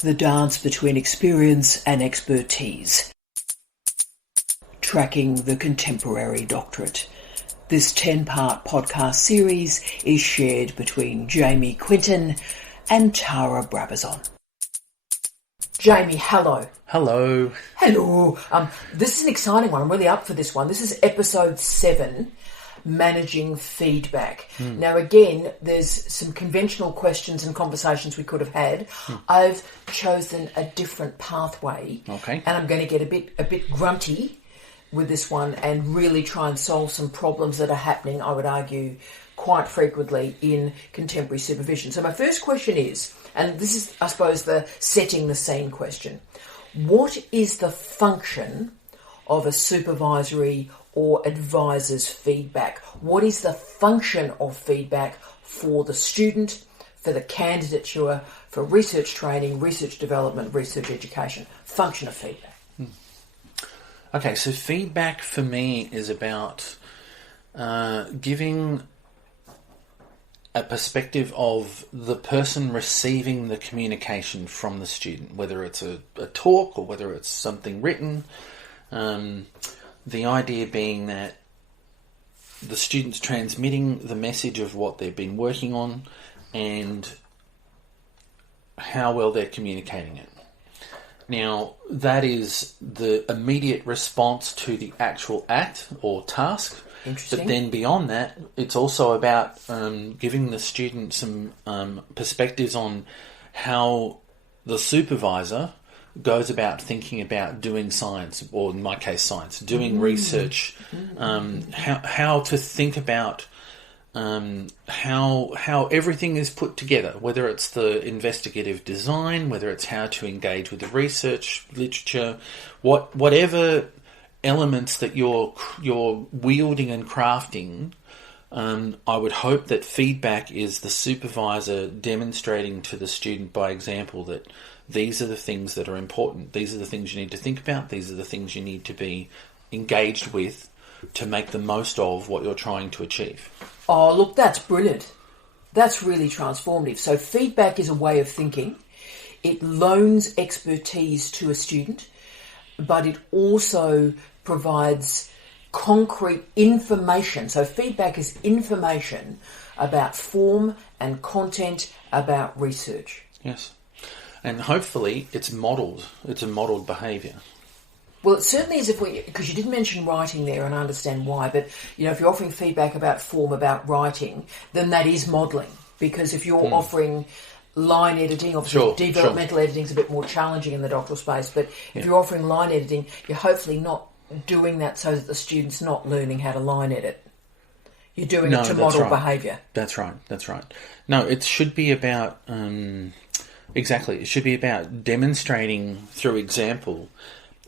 The dance between experience and expertise. Tracking the contemporary doctorate. This 10-part podcast series is shared between Jamie Quinton and Tara Brabazon. Jamie, hello. Hello. Hello. This is an exciting one. I'm really up for this one. This is episode 7, Managing Feedback. Now, again, there's some conventional questions and conversations we could have had. I've chosen a different pathway. Okay. And I'm going to get a bit grunty with this one and really try and solve some problems that are happening, I would argue, quite frequently in contemporary supervision. So my first question is, and this is, I suppose, the setting the scene question. What is the function of a supervisory or advisor's feedback? What is the function of feedback for the student, for the candidature, for research training, research development, research education? Function of feedback. Okay, so feedback for me is about giving a perspective of the person receiving the communication from the student, whether it's a talk or whether it's something written. The idea being that the student's transmitting the message of what they've been working on and how well they're communicating it. Now, that is the immediate response to the actual act or task. Interesting. But then beyond that, it's also about giving the student some perspectives on how the supervisor goes about thinking about doing science, or in my case, science, doing research, how to think about how everything is put together, whether it's the investigative design, whether it's how to engage with the research literature, whatever elements that you're wielding and crafting. I would hope that feedback is the supervisor demonstrating to the student by example that these are the things that are important, these are the things you need to think about, these are the things you need to be engaged with to make the most of what you're trying to achieve. Oh, look, that's brilliant. That's really transformative. So feedback is a way of thinking. It loans expertise to a student, but it also provides concrete information. So feedback is information about form and content, about research. Yes. And hopefully it's modelled. It's a modelled behaviour. Well, it certainly is because you did mention writing there, and I understand why, but if you're offering feedback about form, about writing, then that is modelling. Because if you're offering line editing, obviously developmental editing is a bit more challenging in the doctoral space, but if you're offering line editing, you're hopefully not doing that so that the student's not learning how to line edit. You're doing it to model behaviour. That's right. No, it should be about... Exactly. It should be about demonstrating through example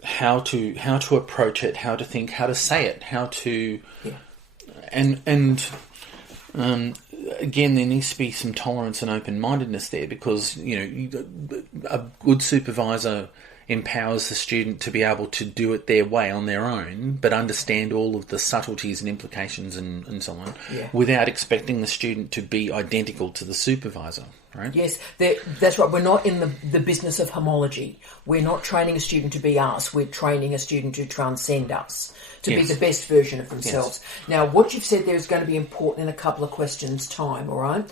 how to approach it, how to think, how to say it, how to... Yeah. And again, there needs to be some tolerance and open-mindedness there because, a good supervisor empowers the student to be able to do it their way on their own, but understand all of the subtleties and implications and so on, without expecting the student to be identical to the supervisor, right? Yes, that's right. We're not in the business of homology. We're not training a student to be us. We're training a student to transcend us, to be the best version of themselves. Yes. Now, what you've said there is going to be important in a couple of questions' time, all right?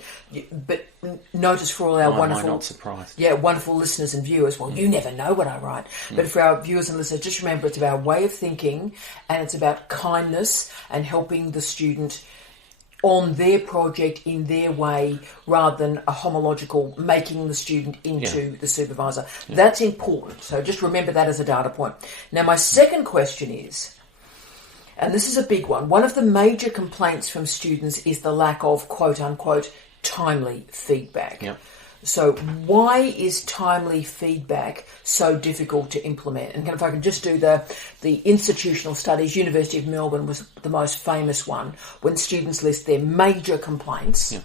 But notice for all our wonderful listeners and viewers, well, you never know what I write. But for our viewers and listeners, just remember it's about way of thinking and it's about kindness and helping the student on their project in their way rather than a homological making the student into the supervisor. That's important. So just remember that as a data point. Now, my second question is, and this is a big one of the major complaints from students is the lack of quote-unquote timely feedback. Yep. So why is timely feedback so difficult to implement? And if I can just do the institutional studies, University of Melbourne was the most famous one, when students list their major complaints. Yeah.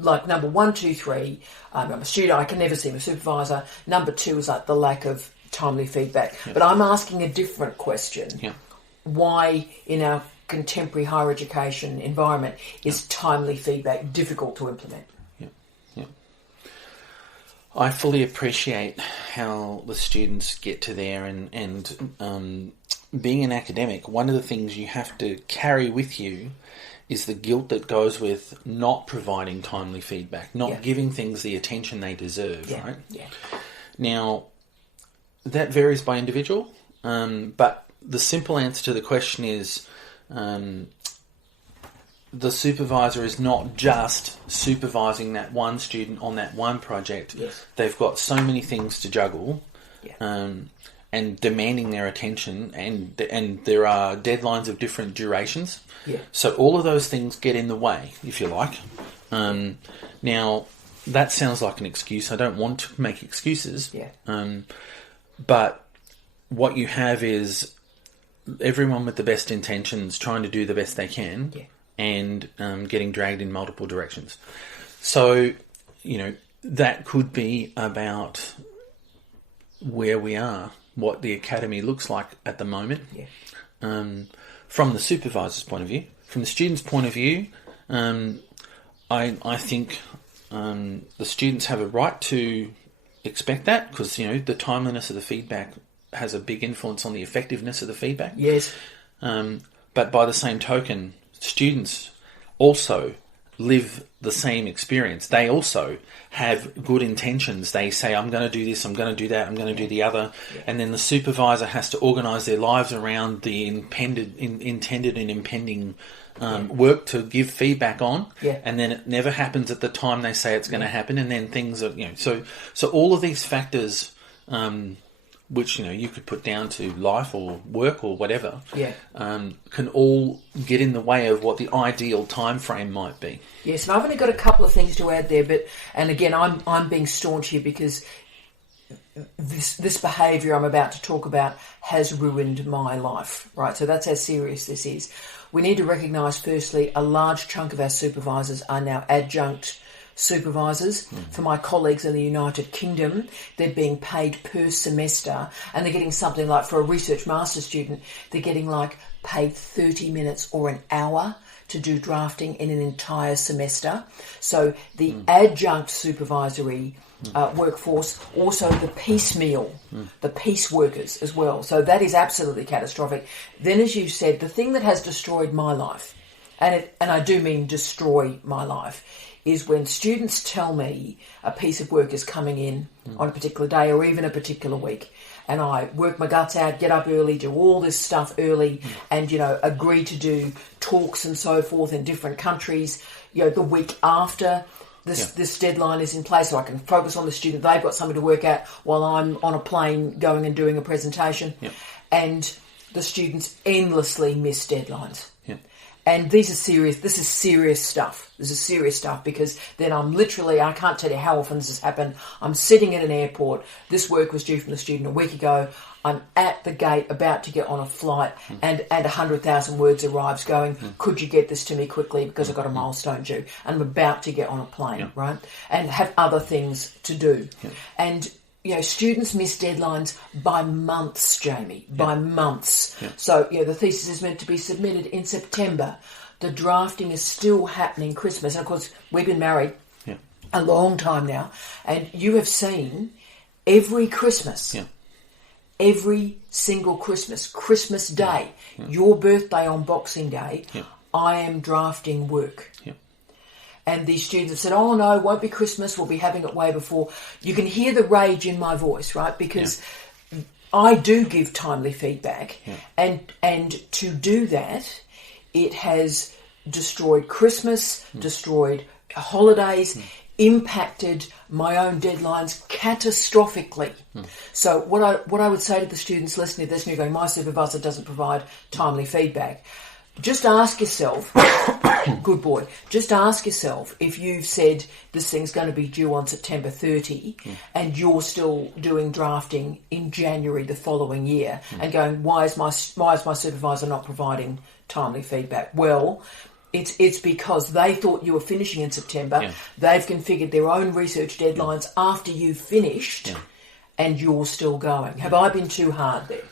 Number 1, 2, 3, I'm a student, I can never see my supervisor. Number 2 is the lack of timely feedback. Yeah. But I'm asking a different question. Yeah. Why in our contemporary higher education environment is timely feedback difficult to implement? I fully appreciate how the students get to there, and being an academic, one of the things you have to carry with you is the guilt that goes with not providing timely feedback, not giving things the attention they deserve, right? Yeah. Now, that varies by individual, but the simple answer to the question is the supervisor is not just supervising that one student on that one project. Yes. They've got so many things to juggle, Yeah. and demanding their attention, and there are deadlines of different durations. Yeah. So all of those things get in the way, if you like. Now, that sounds like an excuse. I don't want to make excuses. Yeah. But what you have is everyone with the best intentions trying to do the best they can, and getting dragged in multiple directions. So, that could be about where we are, what the academy looks like at the moment. From the supervisor's point of view. From the student's point of view, I think the students have a right to expect that, because the timeliness of the feedback has a big influence on the effectiveness of the feedback. Yes. But by the same token, students also live the same experience. They also have good intentions. They say, I'm going to do this, I'm going to do that, I'm going to do the other. And then the supervisor has to organise their lives around the intended and impending work to give feedback on. And then it never happens at the time they say it's going to happen. And then things are, so all of these factors, which you could put down to life or work or whatever, can all get in the way of what the ideal time frame might be. Yes, and I've only got a couple of things to add there, and again, I'm being staunch here because this behaviour I'm about to talk about has ruined my life, right? So that's how serious this is. We need to recognise, firstly, a large chunk of our supervisors are now adjunct supervisors. For my colleagues in the United Kingdom, they're being paid per semester, and they're getting something like, for a research master's student, they're getting paid 30 minutes or an hour to do drafting in an entire semester. So the adjunct supervisory workforce, also the piecemeal, the piece workers as well. So that is absolutely catastrophic. Then, as you said, the thing that has destroyed my life, and I do mean destroy my life, is when students tell me a piece of work is coming in on a particular day or even a particular week, and I work my guts out, get up early, do all this stuff early, and, agree to do talks and so forth in different countries, the week after this deadline is in place, so I can focus on the student. They've got something to work out while I'm on a plane going and doing a presentation. And the students endlessly miss deadlines. And this is serious stuff. This is serious stuff, because then I can't tell you how often this has happened. I'm sitting at an airport. This work was due from the student a week ago. I'm at the gate about to get on a flight, and 100,000 words arrives going, could you get this to me quickly because I've got a milestone due. And I'm about to get on a plane, right? And have other things to do. And students miss deadlines by months, Jamie, by months. So, the thesis is meant to be submitted in September. The drafting is still happening Christmas. And, of course, we've been married a long time now. And you have seen every Christmas, every single Christmas Day, your birthday on Boxing Day, I am drafting work. And these students have said, oh, no, it won't be Christmas. We'll be having it way before. You can hear the rage in my voice, right? Because I do give timely feedback. And to do that, it has destroyed Christmas, destroyed holidays, impacted my own deadlines catastrophically. So what I would say to the students listening to this, and you're going, my supervisor doesn't provide timely feedback, just ask yourself, good boy, just ask yourself if you've said this thing's going to be due on September 30 and you're still doing drafting in January the following year and going, why is my supervisor not providing timely feedback? Well, it's because they thought you were finishing in September. They've configured their own research deadlines after you've finished and you're still going. Have I been too hard there?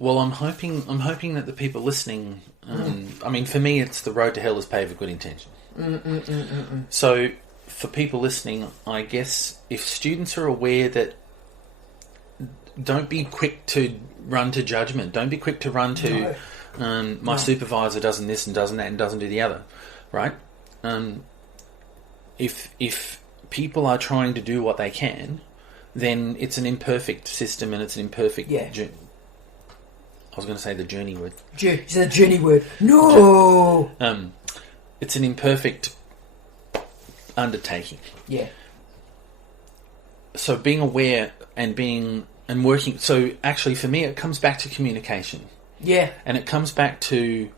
Well, I'm hoping that the people listening, I mean, for me, it's the road to hell is paved with good intention. So, for people listening, I guess if students are aware that, don't be quick to run to judgment. Don't be quick to run to my supervisor doesn't this and doesn't that and doesn't do the other, right? If people are trying to do what they can, then it's an imperfect system and it's an imperfect I was going to say the journey word. It's a journey word. No! It's an imperfect undertaking. Yeah. So being aware and working... So actually for me it comes back to communication. Yeah. And it comes back to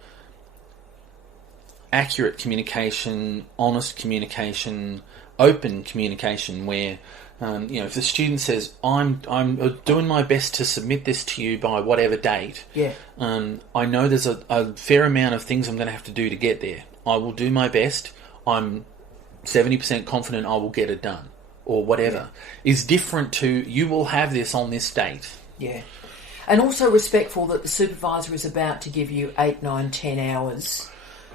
accurate communication, honest communication, open communication where... if the student says, I'm doing my best to submit this to you by whatever date, I know there's a fair amount of things I'm going to have to do to get there. I will do my best. I'm 70% confident I will get it done, or whatever, is different to, you will have this on this date. Yeah. And also respectful that the supervisor is about to give you 8, 9, 10 hours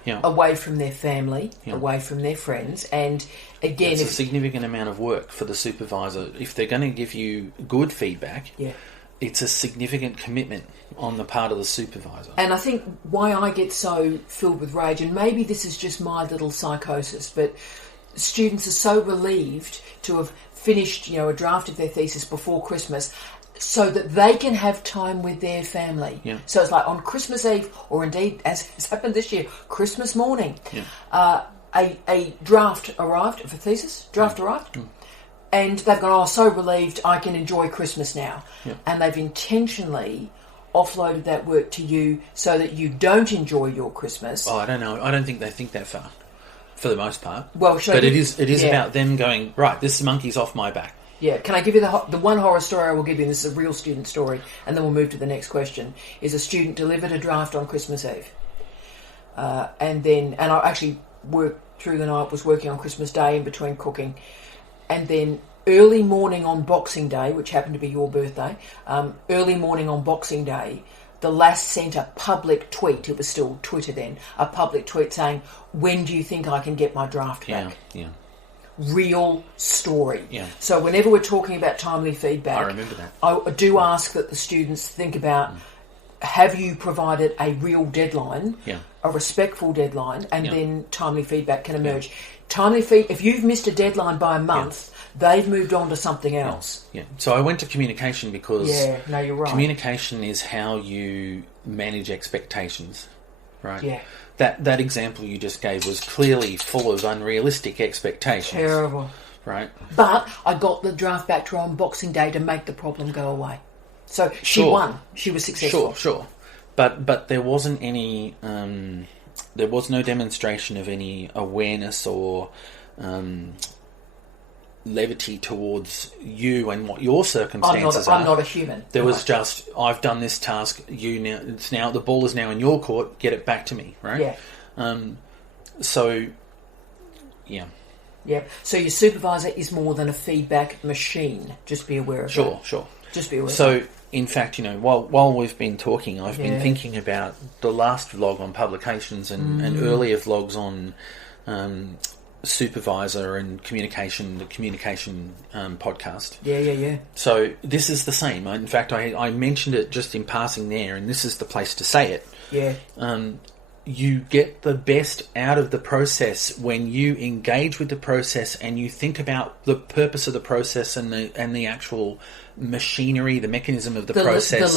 away from their family, away from their friends, and again... It's a significant amount of work for the supervisor. If they're going to give you good feedback, it's a significant commitment on the part of the supervisor. And I think why I get so filled with rage, and maybe this is just my little psychosis, but students are so relieved to have finished, a draft of their thesis before Christmas, so that they can have time with their family. Yeah. So it's like on Christmas Eve, or indeed, as has happened this year, Christmas morning, a draft arrived of a thesis. Arrived. And they've gone, so relieved, I can enjoy Christmas now. Yeah. And they've intentionally offloaded that work to you so that you don't enjoy your Christmas. Oh, I don't know. I don't think they think that far, for the most part. Well, but it is about them going, right, this monkey's off my back. Yeah. Can I give you the one horror story I will give you, and this is a real student story, and then we'll move to the next question, is a student delivered a draft on Christmas Eve. And I actually worked through the night, was working on Christmas Day in between cooking. And then early morning on Boxing Day, which happened to be your birthday, early morning on Boxing Day, the lass sent a public tweet, it was still Twitter then, a public tweet saying, when do you think I can get my draft back? Yeah. Real story. Yeah. So whenever we're talking about timely feedback, I remember that. I do ask that the students think about, have you provided a real deadline, a respectful deadline, and then timely feedback can emerge. If you've missed a deadline by a month, they've moved on to something else. Yeah. So I went to communication because you're right. Communication is how you manage expectations, right? Yeah. That example you just gave was clearly full of unrealistic expectations. Terrible. Right. But I got the draft back to her on Boxing Day to make the problem go away. So she won. She was successful. Sure. But there wasn't any... there was no demonstration of any awareness or levity towards you and what your circumstances are. I'm not a human. There was just, I've done this task. The ball is now in your court. Get it back to me, right? Yeah. So, yeah. Yeah. So your supervisor is more than a feedback machine. Just be aware of that. Sure. Just be aware. So, in fact, while we've been talking, I've been thinking about the last vlog on publications and earlier vlogs on supervisor and communication, the communication podcast. Yeah. So this is the same. In fact, I mentioned it just in passing there, and this is the place to say it. Yeah. You get the best out of the process when you engage with the process and you think about the purpose of the process and the actual machinery, the mechanism of the process,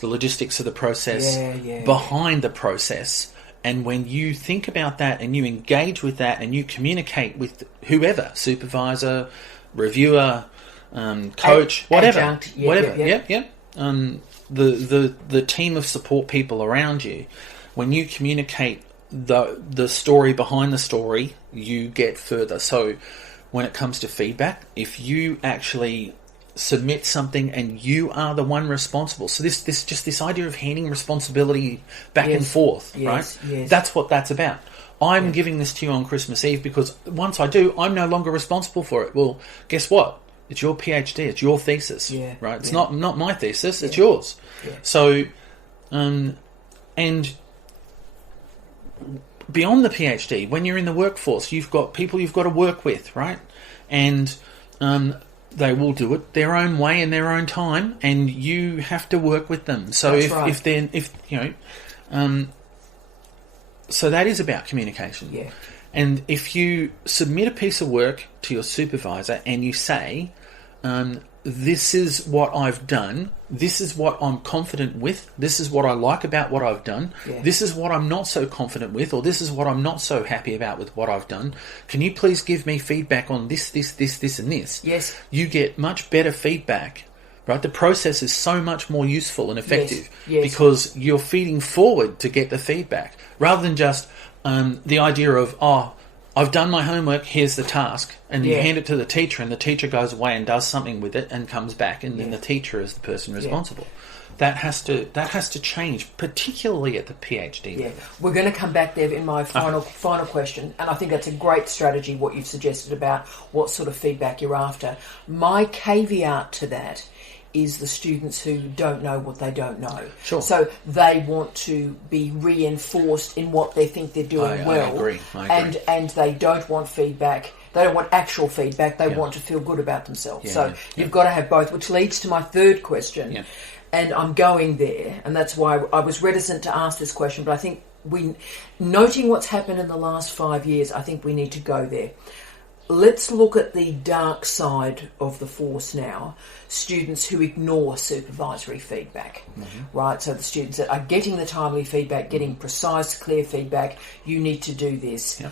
the logistics of the process behind the process. And when you think about that and you engage with that and you communicate with whoever, supervisor, reviewer, coach, whatever, the team of support people around you, when you communicate the story behind the story, you get further. So when it comes to feedback, if you actually submit something and you are the one responsible, so this idea of handing responsibility back and forth, right? Yes. That's what that's about. I'm giving this to you on Christmas Eve because once I do, I'm no longer responsible for it. Well, guess what? It's your PhD. It's your thesis, right? It's not my thesis. It's yours. Yeah. So, and beyond the PhD, when you're in the workforce, you've got people you've got to work with, right? And they will do it their own way in their own time, and you have to work with them. So so that is about communication. Yeah. And if you submit a piece of work to your supervisor and you say, this is what I've done, this is what I'm confident with, this is what I like about what I've done, this is what I'm not so confident with, or this is what I'm not so happy about with what I've done, can you please give me feedback on this, and this? Yes. You get much better feedback, right? The process is so much more useful and effective because you're feeding forward to get the feedback, rather than just the idea of, I've done my homework, here's the task, and you hand it to the teacher, and the teacher goes away and does something with it and comes back, and then the teacher is the person responsible. That has to change, particularly at the PhD level. We're going to come back there in my final question, and I think that's a great strategy, what you've suggested about what sort of feedback you're after. My caveat to that is the students who don't know what they don't know. Sure. So they want to be reinforced in what they think they're doing well. I agree. And they don't want feedback. They don't want actual feedback. They want to feel good about themselves. You've got to have both, which leads to my third question. Yeah. And I'm going there, and that's why I was reticent to ask this question, but I think noting what's happened in the last 5 years, I think we need to go there. Let's look at the dark side of the force now. Students who ignore supervisory feedback, right? So the students that are getting the timely feedback, getting precise, clear feedback, you need to do this. Yeah.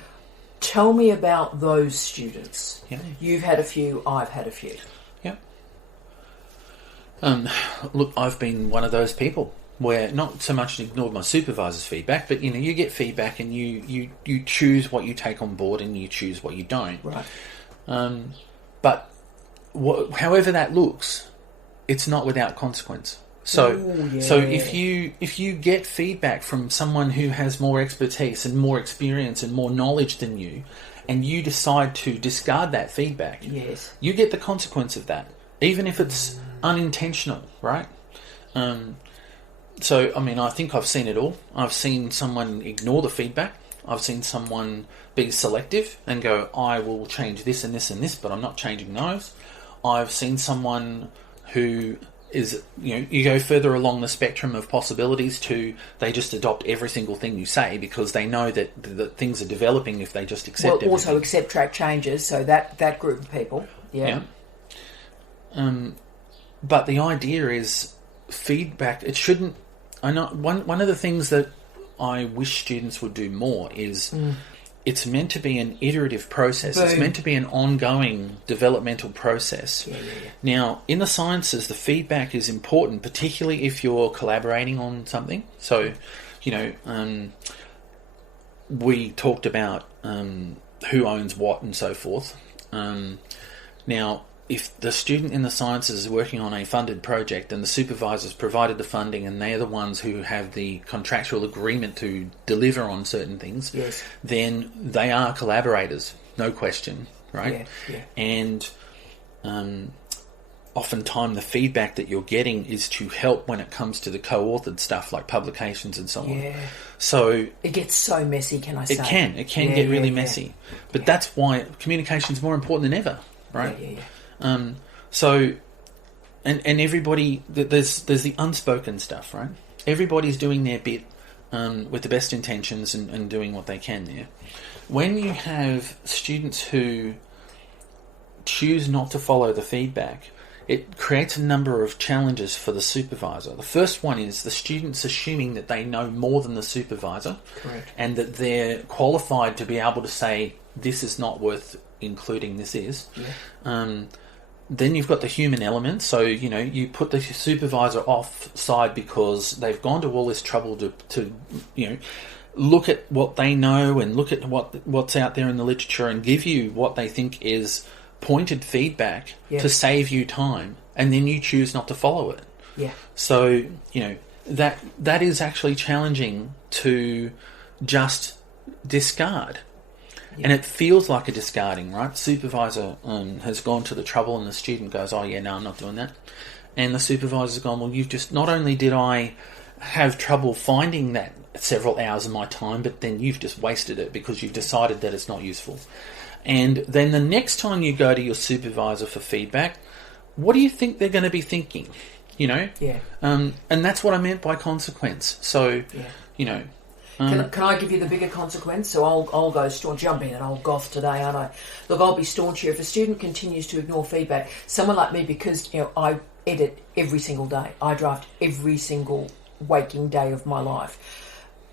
Tell me about those students. Yeah. You've had a few, I've had a few. Yeah. Look, I've been one of those people where not so much ignored my supervisor's feedback, but you get feedback and you choose what you take on board and you choose what you don't. Right. But however that looks, it's not without consequence. So if you get feedback from someone who has more expertise and more experience and more knowledge than you, and you decide to discard that feedback, you get the consequence of that, even if it's unintentional, right? So, I mean, I think I've seen it all. I've seen someone ignore the feedback. I've seen someone be selective and go, I will change this and this and this, but I'm not changing those. I've seen someone who is, you go further along the spectrum of possibilities to they just adopt every single thing you say because they know that things are developing if they just accept everything. Also accept track changes, so that group of people. Yeah. But the idea is feedback, it shouldn't... I know one of the things that I wish students would do more is it's meant to be an iterative process. Boom. It's meant to be an ongoing developmental process. Now, in the sciences, the feedback is important, particularly if you're collaborating on something. So, we talked about who owns what and so forth. Now, if the student in the sciences is working on a funded project and the supervisors provided the funding and they're the ones who have the contractual agreement to deliver on certain things, then they are collaborators, no question, right? And oftentimes the feedback that you're getting is to help when it comes to the co-authored stuff like publications and so on. So it gets so messy, can I say? It can get really messy. But that's why communication is more important than ever, right? So, and everybody, there's the unspoken stuff, right? Everybody's doing their bit with the best intentions and doing what they can there. When you have students who choose not to follow the feedback, it creates a number of challenges for the supervisor. The first one is the students assuming that they know more than the supervisor. Correct. And that they're qualified to be able to say, this is not worth including, this is. Then you've got the human element. So, you put the supervisor offside because they've gone to all this trouble to look at what they know and look at what's out there in the literature and give you what they think is pointed feedback to save you time, and then you choose not to follow it. So, that is actually challenging to just discard. And it feels like a discarding, right? Supervisor has gone to the trouble and the student goes, oh, yeah, no, I'm not doing that. And the supervisor's gone, well, you've just... Not only did I have trouble finding that several hours of my time, but then you've just wasted it because you've decided that it's not useful. And then the next time you go to your supervisor for feedback, what do you think they're going to be thinking? You know? Yeah. And that's what I meant by consequence. So, you know... Can I give you the bigger consequence? So I'll go staunch. Jump in and I'll goth today, aren't I? Look, I'll be staunch here. If a student continues to ignore feedback, someone like me, because I edit every single day, I draft every single waking day of my life,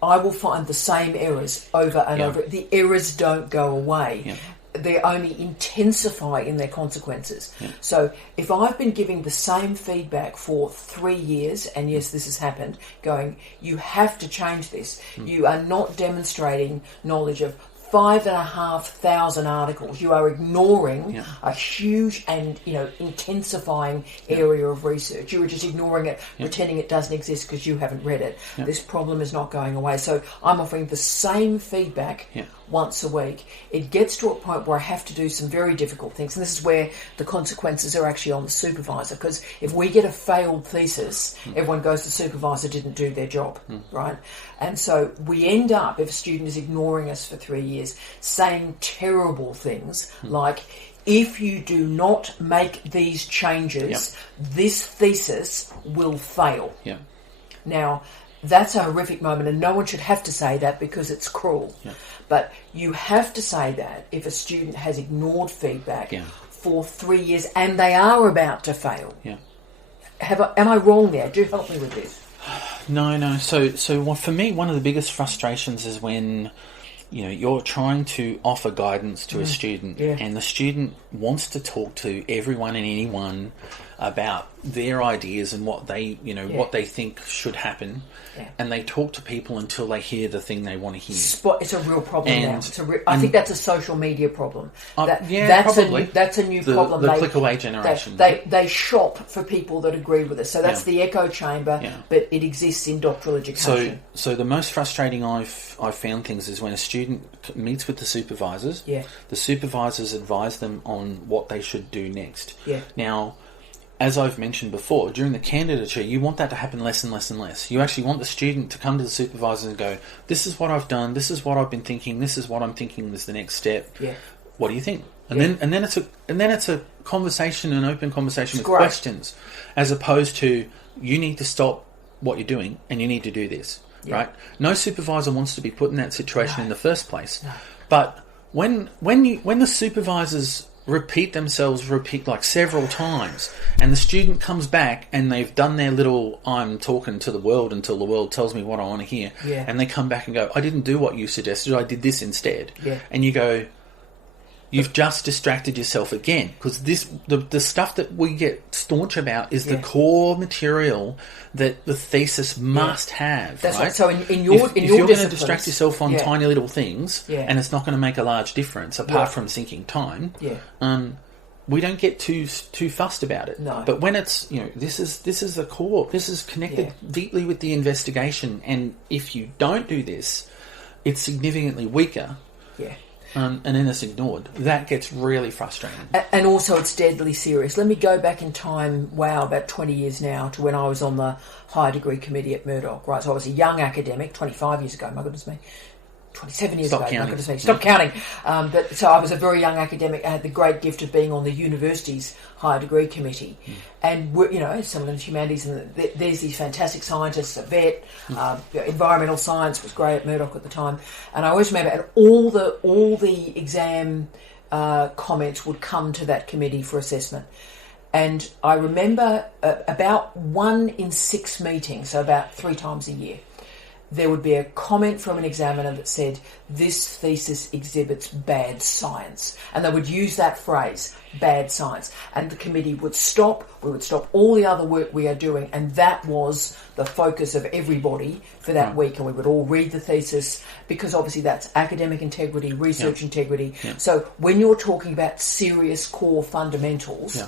I will find the same errors over and over. The errors don't go away. Yeah. They only intensify in their consequences. Yeah. So if I've been giving the same feedback for 3 years, and yes, this has happened, going, you have to change this. You are not demonstrating knowledge of 5,500 articles. You are ignoring a huge and intensifying area of research. You are just ignoring it, pretending it doesn't exist because you haven't read it. This problem is not going away. So I'm offering the same feedback once a week. It gets to a point where I have to do some very difficult things, and this is where the consequences are actually on the supervisor, because if we get a failed thesis, everyone goes, the supervisor didn't do their job, right? And so we end up, if a student is ignoring us for 3 years, saying terrible things like, if you do not make these changes, this thesis will fail. Now, that's a horrific moment, and no one should have to say that because it's cruel. But you have to say that if a student has ignored feedback for 3 years and they are about to fail. Am I wrong there? Do help me with this. No. So for me, one of the biggest frustrations is when you're trying to offer guidance to a student, and the student wants to talk to everyone and anyone about their ideas and what they what they think should happen, and they talk to people until they hear the thing they want to hear. It's a real problem now. I think that's a social media problem. Probably. That's a new problem. The click-away generation. They shop for people that agree with us. So that's the echo chamber, but it exists in doctoral education. So the most frustrating I've found things is when a student meets with the supervisors. The supervisors advise them on what they should do next. Now, as I've mentioned before, during the candidature, you want that to happen less and less and less. You actually want the student to come to the supervisor and go, this is what I've done, this is what I've been thinking, this is what I'm thinking is the next step. What do you think? And then it's a conversation, an open conversation with questions, as opposed to, you need to stop what you're doing and you need to do this. Right? No supervisor wants to be put in that situation in the first place. But when the supervisors repeat like several times, and the student comes back and they've done their little, I'm talking to the world until the world tells me what I want to hear, and they come back and go, I didn't do what you suggested, I did this instead. And you go, you've just distracted yourself again, because the stuff that we get staunch about is the core material that the thesis must have. That's right. So if you're going to distract yourself on tiny little things, and it's not going to make a large difference apart from sinking time, we don't get too fussed about it. No. But when it's this is the core. This is connected deeply with the investigation, and if you don't do this, it's significantly weaker. And then it's ignored. That gets really frustrating. And also it's deadly serious. Let me go back in time, about 20 years now, to when I was on the higher degree committee at Murdoch, right? So I was a young academic, 25 years ago, my goodness me. 27 years ago, my goodness me. Stop counting. But so I was a very young academic. I had the great gift of being on the university's higher degree committee. And, some of them humanities, and there's these fantastic scientists, a vet, environmental science was great at Murdoch at the time. And I always remember, and all the exam comments would come to that committee for assessment. And I remember about 1 in 6 meetings, so about 3 times a year, there would be a comment from an examiner that said, this thesis exhibits bad science. And they would use that phrase, bad science. And the committee would stop, we would stop all the other work we are doing, and that was the focus of everybody for that week. And we would all read the thesis, because obviously that's academic integrity, research integrity. So when you're talking about serious core fundamentals,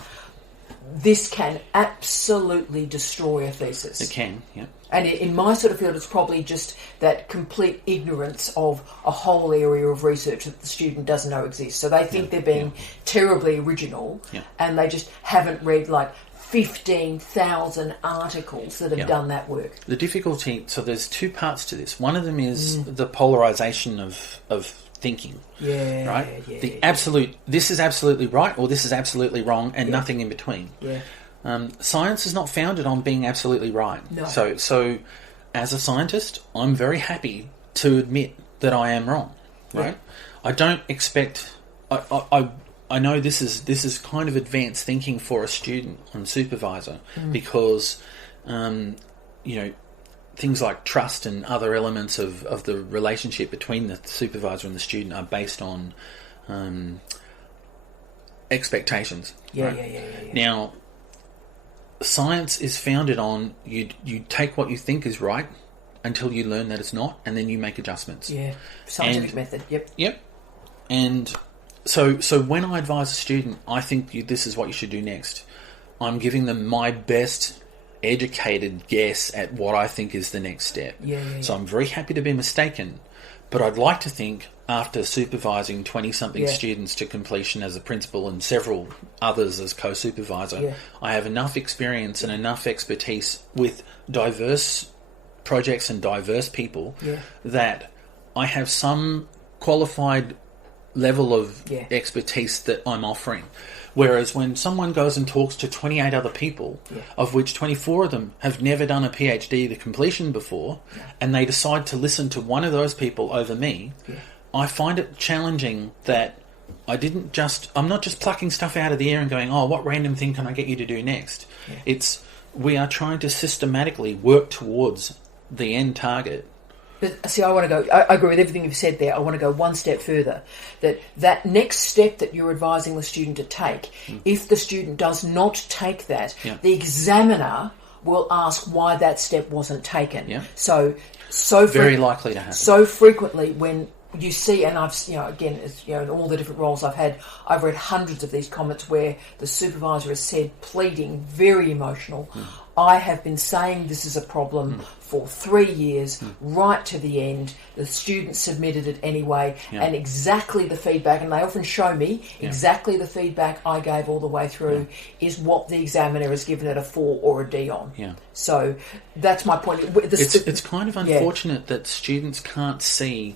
this can absolutely destroy a thesis. It can, yeah. And in my sort of field, it's probably just that complete ignorance of a whole area of research that the student doesn't know exists. So they think they're being terribly original, and they just haven't read like 15,000 articles that have done that work. The difficulty, so there's two parts to this. One of them is the polarisation of thinking. Yeah. Right? Yeah, the absolute, this is absolutely right or this is absolutely wrong and nothing in between. Yeah. Science is not founded on being absolutely right. No. So as a scientist, I'm very happy to admit that I am wrong. Right? I don't expect... I know this is kind of advanced thinking for a student on supervisor because, things like trust and other elements of the relationship between the supervisor and the student are based on expectations. Yeah. Now, science is founded on you take what you think is right until you learn that it's not, and then you make adjustments. Yeah, scientific method. Yep. And so when I advise a student, I think this is what you should do next. I'm giving them my best educated guess at what I think is the next step. So I'm very happy to be mistaken, but I'd like to think after supervising 20-something students to completion as a principal and several others as co-supervisor, I have enough experience and enough expertise with diverse projects and diverse people that I have some qualified level of expertise that I'm offering. Whereas when someone goes and talks to 28 other people, of which 24 of them have never done a PhD to completion before, and they decide to listen to one of those people over me, I find it challenging that I'm not just plucking stuff out of the air and going, oh, what random thing can I get you to do next? We are trying to systematically work towards the end target. But see, I agree with everything you've said there. I want to go one step further. That next step that you're advising the student to take, if the student does not take that, the examiner will ask why that step wasn't taken. So very likely to happen. So frequently when you see, and I've, again, in all the different roles I've had, I've read hundreds of these comments where the supervisor has said, pleading, very emotional, I have been saying this is a problem for 3 years, right to the end. The student submitted it anyway, and exactly the feedback, and they often show me exactly the feedback I gave all the way through is what the examiner has given it a 4 or a D on. So that's my point. It's kind of unfortunate that students can't see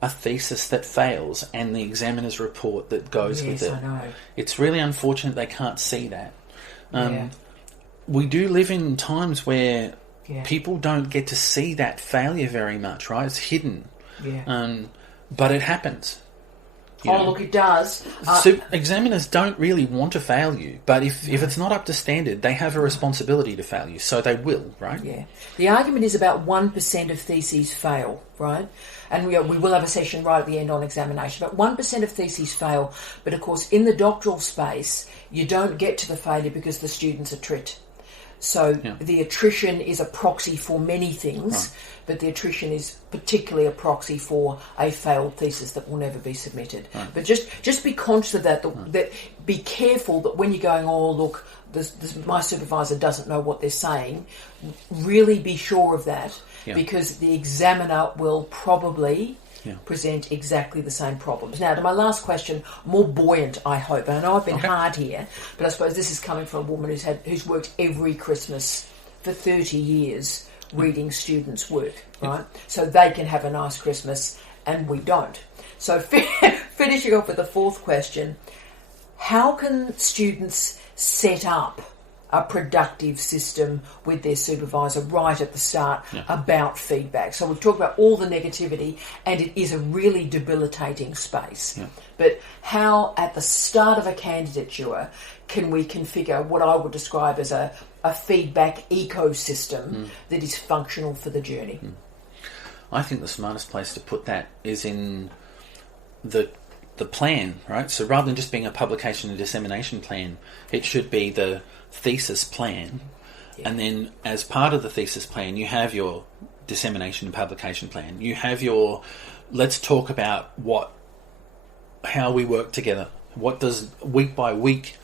a thesis that fails and the examiner's report that goes with it. I know. It's really unfortunate they can't see that. We do live in times where people don't get to see that failure very much, right? It's hidden. But it happens. Look, it does. So examiners don't really want to fail you, but if it's not up to standard, they have a responsibility to fail you, so they will, right? Yeah. The argument is about 1% of theses fail, right? And we will have a session right at the end on examination. But 1% of theses fail. But of course, in the doctoral space, you don't get to the failure because the students attrit. So the attrition is a proxy for many things, but the attrition is particularly a proxy for a failed thesis that will never be submitted. But just be conscious of that, that be careful that when you're going, oh, look, my supervisor doesn't know what they're saying, really be sure of that, because the examiner will probably present exactly the same problems. Now, to my last question, more buoyant, I hope. And I know I've been hard here, but I suppose this is coming from a woman who's worked every Christmas for 30 years reading students' work, right? So they can have a nice Christmas and we don't. So finishing off with the fourth question, how can students set up a productive system with their supervisor right at the start about feedback? So we've talked about all the negativity, and it is a really debilitating space. But how, at the start of a candidature, can we configure what I would describe as a feedback ecosystem that is functional for the journey? I think the smartest place to put that is in the plan, right? So rather than just being a publication and dissemination plan, it should be the thesis plan, and then as part of the thesis plan you have your dissemination and publication plan. You have your let's talk about how we work together. What does week by week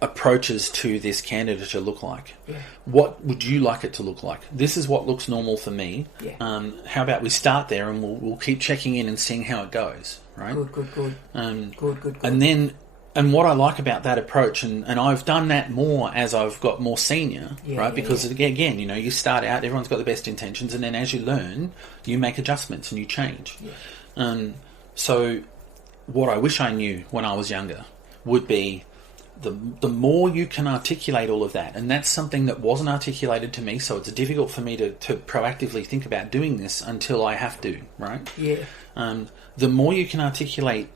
approaches to this candidature look like? Yeah. What would you like it to look like? This is what looks normal for me. Yeah. How about we start there and we'll keep checking in and seeing how it goes, right? Good. Good. And what I like about that approach, and I've done that more as I've got more senior, right? Because again, you start out, everyone's got the best intentions, and then as you learn, you make adjustments and you change. Yeah. So what I wish I knew when I was younger would be the more you can articulate all of that, and that's something that wasn't articulated to me, so it's difficult for me to proactively think about doing this until I have to, right? Yeah. The more you can articulate,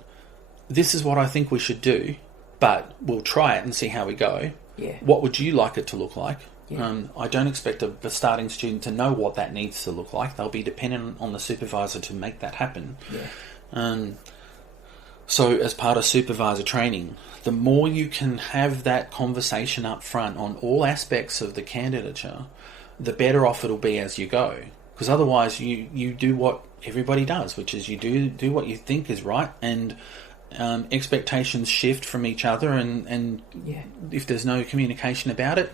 this is what I think we should do, but we'll try it and see how we go. Yeah. What would you like it to look like? Yeah. I don't expect a starting student to know what that needs to look like. They'll be dependent on the supervisor to make that happen. Yeah. So as part of supervisor training, the more you can have that conversation up front on all aspects of the candidature, the better off it'll be as you go. Because otherwise you do what everybody does, which is you do what you think is right, and expectations shift from each other, and if there's no communication about it,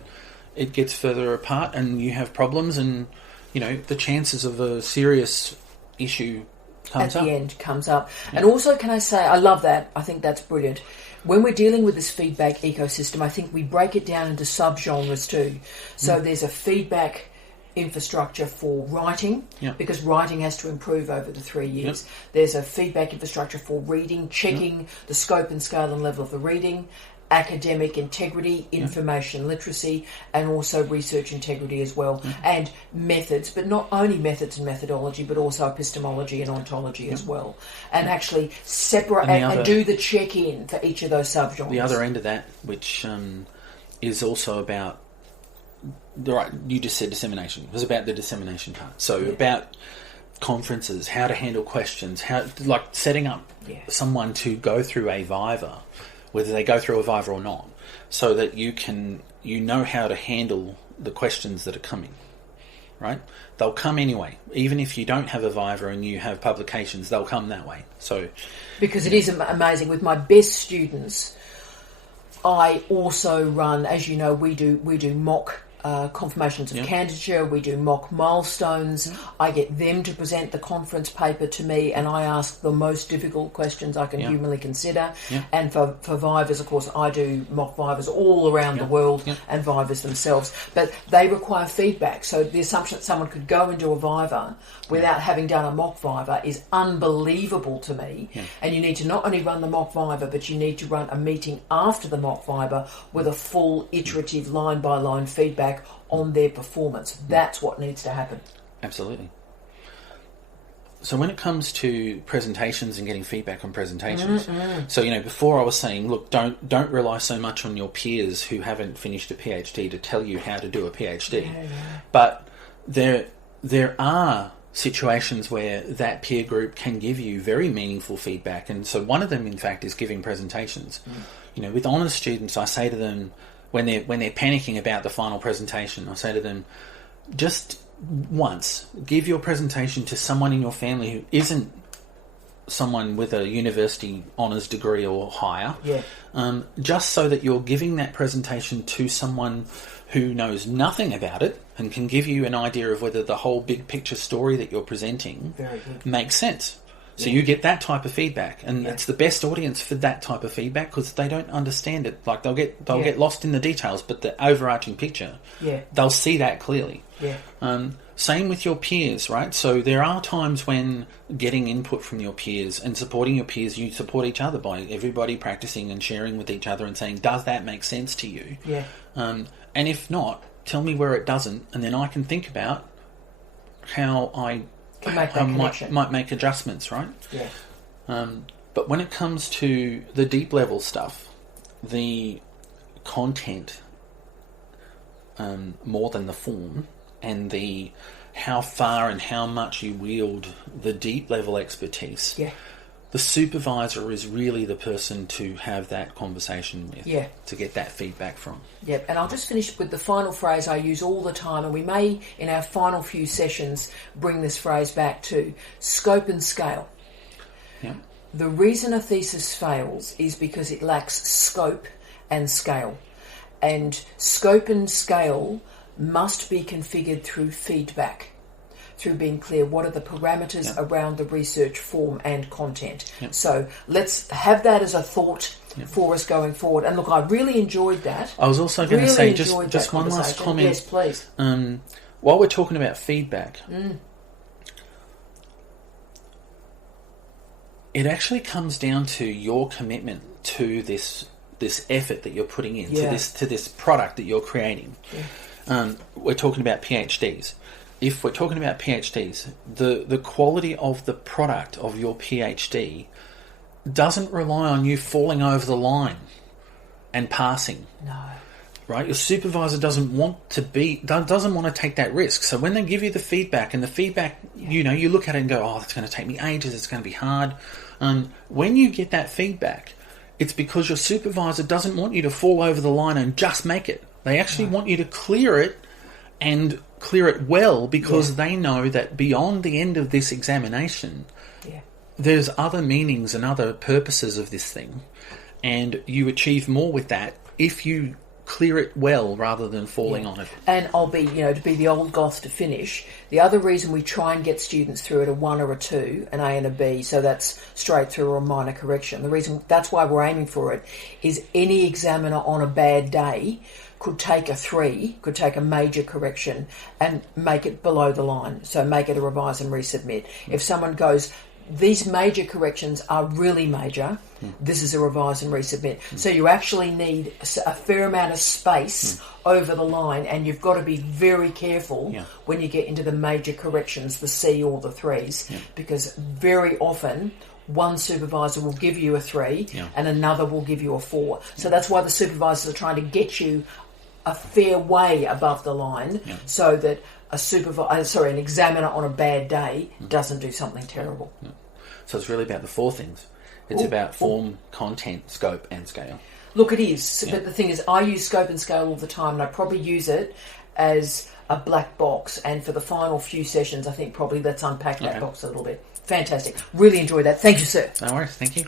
it gets further apart and you have problems, and the chances of a serious issue comes up. At the end comes up. And also, can I say, I love that. I think that's brilliant. When we're dealing with this feedback ecosystem, I think we break it down into sub-genres too. So there's a feedback infrastructure for writing, because writing has to improve over the 3 years. There's a feedback infrastructure for reading, checking the scope and scale and level of the reading, academic integrity, information literacy, and also research integrity as well, and methods, but not only methods and methodology, but also epistemology and ontology as well, and actually separate and do the check-in for each of those subgenres. The other end of that, which is also about, right, you just said dissemination. It was about the dissemination part. So about conferences, how to handle questions, how like setting up someone to go through a viva, whether they go through a viva or not, so that you know how to handle the questions that are coming, right? They'll come anyway. Even if you don't have a viva and you have publications, they'll come that way. So, because it is amazing. With my best students, I also run, as you know, we do mock confirmations of candidature, we do mock milestones. I get them to present the conference paper to me, and I ask the most difficult questions I can humanly consider. And for vivas, of course, I do mock vivas all around the world, and vivas themselves, but they require feedback. So the assumption that someone could go and do a viva without having done a mock viva is unbelievable to me. And you need to not only run the mock viva, but you need to run a meeting after the mock viva with a full iterative line by line feedback on their performance. That's what needs to happen. Absolutely. So when it comes to presentations and getting feedback on presentations, so before I was saying, look, don't rely so much on your peers who haven't finished a PhD to tell you how to do a PhD. But there are situations where that peer group can give you very meaningful feedback, and so one of them, in fact, is giving presentations. With honours students, I say to them, when they're panicking about the final presentation, I say to them, just once give your presentation to someone in your family who isn't someone with a university honours degree or higher, just so that you're giving that presentation to someone who knows nothing about it and can give you an idea of whether the whole big picture story that you're presenting makes sense. So you get that type of feedback, and it's the best audience for that type of feedback, because they don't understand it. Like they'll get lost in the details, but the overarching picture, they'll see that clearly. Same with your peers, right? So there are times when getting input from your peers and supporting your peers, you support each other by everybody practicing and sharing with each other and saying, does that make sense to you? And if not, tell me where it doesn't, and then I can think about how I might make adjustments, right? But when it comes to the deep level stuff, the content more than the form, and the how far and how much you wield the deep level expertise, the supervisor is really the person to have that conversation with, to get that feedback from. And I'll just finish with the final phrase I use all the time, and we may, in our final few sessions, bring this phrase back to scope and scale. The reason a thesis fails is because it lacks scope and scale. And scope and scale must be configured through feedback, through being clear what are the parameters around the research form and content. So let's have that as a thought for us going forward. And look, I really enjoyed that. I was also going to say just one last comment. Yes, please. While we're talking about feedback, it actually comes down to your commitment to this effort that you're putting in, to this product that you're creating. We're talking about PhDs. If we're talking about PhDs, the quality of the product of your PhD doesn't rely on you falling over the line and passing. No. Right? Your supervisor doesn't want to take that risk. So when they give you the feedback, and the feedback, you look at it and go, oh, it's going to take me ages, it's going to be hard. When you get that feedback, it's because your supervisor doesn't want you to fall over the line and just make it. They actually want you to clear it, and clear it well, because they know that beyond the end of this examination, there's other meanings and other purposes of this thing, and you achieve more with that if you clear it well rather than falling on it. And I'll be, to be the old goth to finish, the other reason we try and get students through at a 1 or a 2, an A and a B, so that's straight through or a minor correction. The reason, that's why we're aiming for it, is any examiner on a bad day could take a 3, could take a major correction and make it below the line. So make it a revise and resubmit. If someone goes, these major corrections are really major, this is a revise and resubmit. So you actually need a fair amount of space over the line, and you've got to be very careful when you get into the major corrections, the C or the 3s, because very often one supervisor will give you a 3 and another will give you a 4. So that's why the supervisors are trying to get you a fair way above the line, so that an examiner on a bad day doesn't do something terrible. So it's really about the 4 things. It's about form, content, scope, and scale. Look, it is. But the thing is, I use scope and scale all the time, and I probably use it as a black box. And for the final few sessions, I think probably let's unpack that box a little bit. Fantastic. Really enjoyed that. Thank you, sir. No worries. Thank you.